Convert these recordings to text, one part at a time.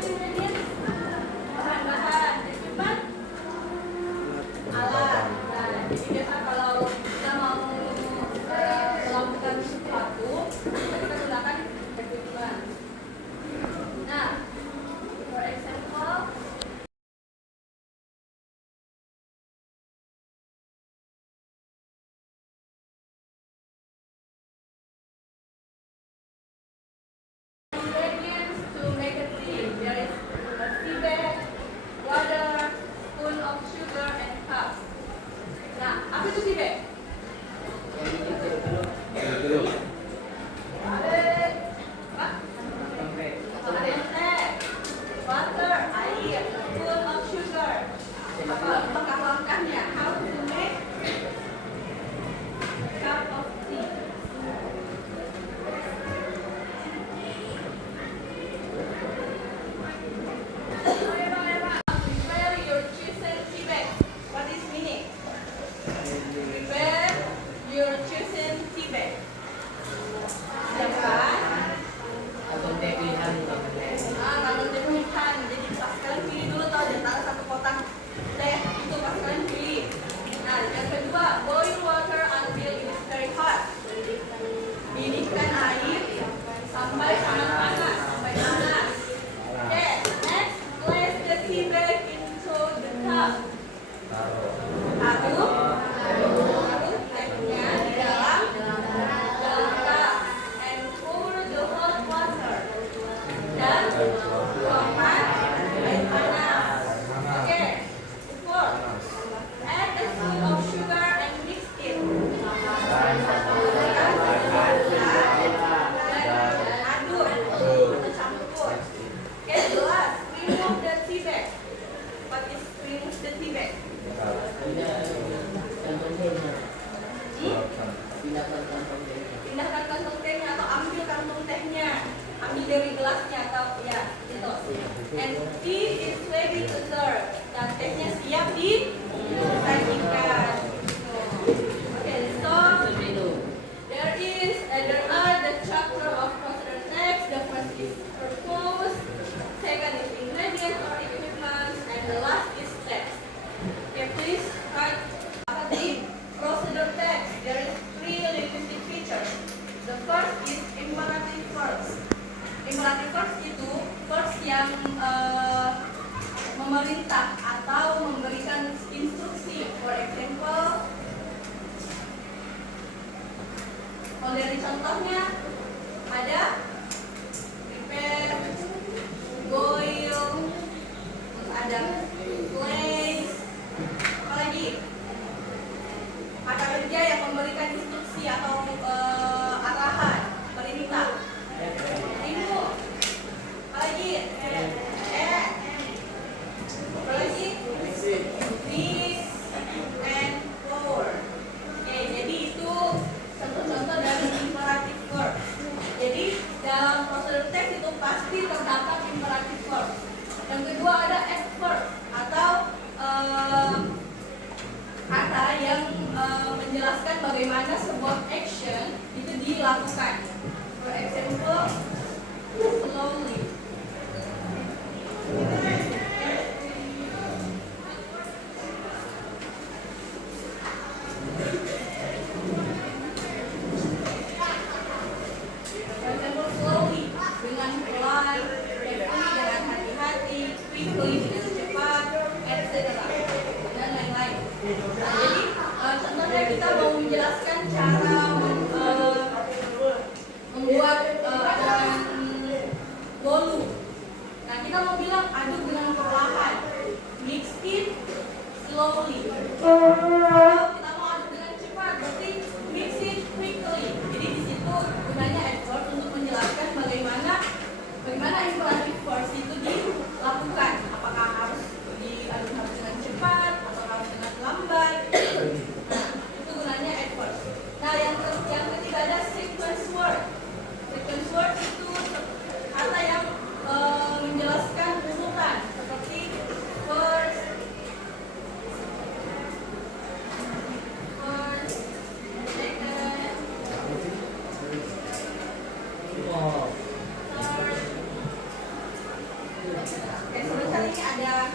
ingredients? Bahan-bahan. Equipment? Alat. Nah, jadi biasa kalau kita mau melakukan sesuatu, kita gunakan equipment. Nah, for example, ingredients to make a tea. There is a tea bag, water, spoon of sugar, and cup. Nah, apa itu tea bag? Ada yang teh, water, air, spoon of sugar. Apa langkah-langkahnya? How to make cup of tea? Prepare your chosen tea bag. What is meaning? Prepare your chosen tea bag. Siapkan. Kantong teh pilihan. Jadi pas kalian pilih dulu tuh di antara satu kotak teh itu pas kalian pilih. Nah, yang kedua, boil water until it is very hot. Didihkan air sampai sangat panas, sampai panas. Okay, next, place the tea bag into the cup. Aduk tehnya di dalam cup and pour the hot water. Dan tuangkan air panas. Okay, fourth, add a spoon of sugar and mix it. Aduk, campur. Okay, last, remove the tea bag. What is remove the tea bag? Pindahkan kantong tehnya atau ambil kantong tehnya, ambil dari gelasnya atau ya itu. And tea is ready to serve. Dan tehnya siap disajikan. Okay, so there are the chapter of procedure text. The first is purpose, second is ingredients or equipment, and the last is text. Okay, please write the procedure text. There is three linguistic features. The first is imperative verbs. Imperative verbs itu verbs yang memerintah atau memberikan instruksi. For example, kalau dari contohnya ada prepare, boil, terus ada place, apa lagi? Kata kerja yang memberikan instruksi atau arahan, perintah. Info, apa lagi? Apa lagi? Mix and pour. Oke, jadi itu contoh-contoh dari imperative verb. Jadi dalam prosedur teks itu pasti terdapat imperative verb. Yang kedua ada adverb atau kata yang menjelaskan bagaimana sebuah action itu dilakukan. For example, slowly. For example, slowly dengan pelan, carefully dengan hati-hati, quickly dengan cepat, etc. Dan lain-lain. Nah, jadi contohnya kita mau menjelaskan cara membuat bolu. Nah, kita mau bilang aduk dengan perlahan, mix it slowly. Kalau kita mau aduk dengan cepat, berarti mix it quickly. Jadi di situ gunanya adverb untuk menjelaskan bagaimana imperative verbs itu dilakukan. Apakah harus diaduk dengan cepat atau harus dengan lambat? Nah, itu gunanya adverb. Nah, yang ketiga ada sequence word. Sequence word itu kata yang menjelaskan urutan seperti first, Oke, sebelum ini ada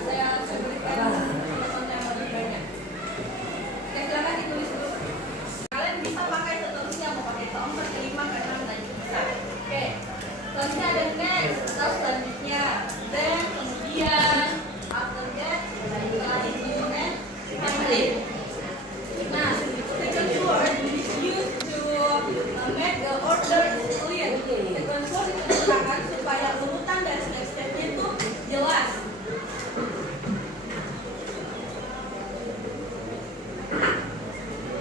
saya berikan contoh yang lebih banyak. Oke, silakan ditulis dulu. Kalian bisa pakai seterusnya, mau pakai keempat, kelima, keenam, dan bisa. Oke, selanjutnya ada next atau selanjutnya, then, kemudian, after that, setelah itu, and finally. Nah, second word is used to make the order clear. Second word itu digunakan supaya urutan dari step-stepnya itu jelas.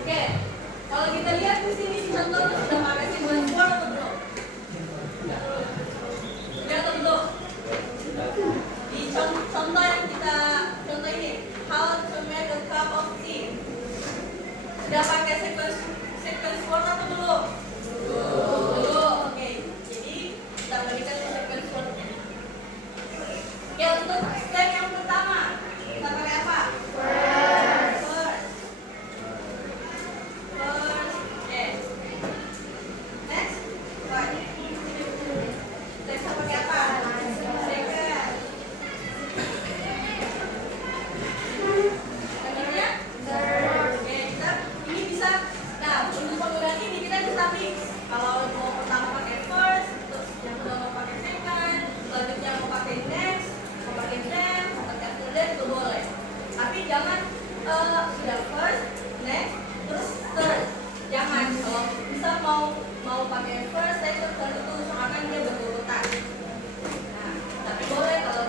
Oke, kalau kita lihat di sini contoh sudah pakai sequence word atau belum? Sudah atau belum? Di contoh yang kita contoh ini, how to make a cup of tea. Sudah pakai sequence word atau belum? Belum. Oke. Jadi kita berikan sequence wordnya. Oke, untuk step yang pertama kita pakai apa? First. Oke. Next. What? Kita pakai apa? Second. Selanjutnya? Oke, kita ini bisa. Nah, untuk penggunaan ini kita bisa mix. Kalau mau pertama pakai first, terus yang kedua mau pakai second, selanjutnya mau pakai next, mau pakai then, mau pakai after that itu boleh. Tapi jangan sudah first, next, terus third. Jangan. Kalau bisa mau pakai first, second, third itu usahakan dia berurutan. Nah, tapi boleh kalau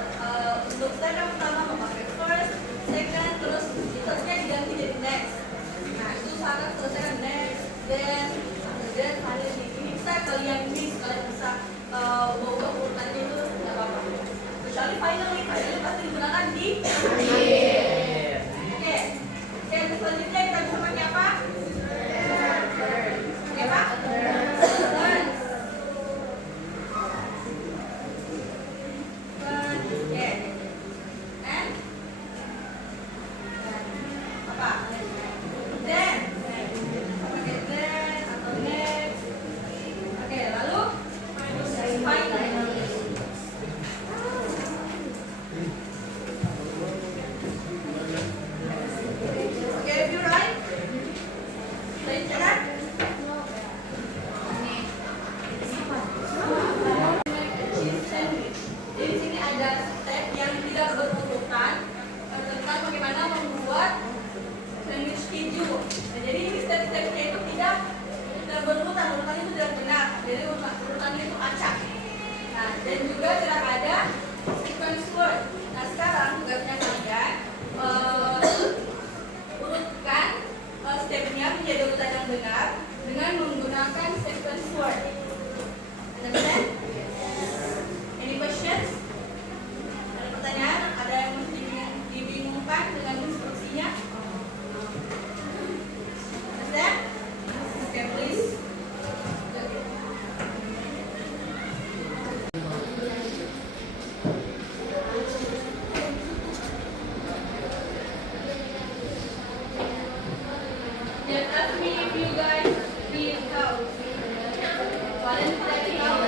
untuk step yang pertama mau pakai first, second, terus thirdnya diganti jadi next. Nah, itu usahakan selesaikan next, then, after that, finally. Ini bisa kalian mix, kalian bisa bawa urutannya itu tidak apa-apa. Kecuali finally pasti digunakan di akhir. Oke, selanjutnya kita bisa pakai apa? Pakai apa? Third. Oke. And apa? Then. Pakai then atau next. Oke, lalu finally. Oke, if you right? Saya catat. Di sini ada step yang tidak berurutan tentang bagaimana membuat sandwich keju. Nah, jadi ini step-stepnya itu tidak berurutan, urutannya itu tidak benar. Jadi urutannya itu acak. Nah, dan juga tidak ada sequence word. Nah, sekarang tugasnya kalian urutkan stepnya menjadi urutan yang benar dengan menggunakan sequence word. Understand? Any questions? Ada pertanyaan? Ada yang mesti dibingungkan dengan instruksinya? Understand? Okay, please. Just ask me if you guys need help. Kalian tidak tahu.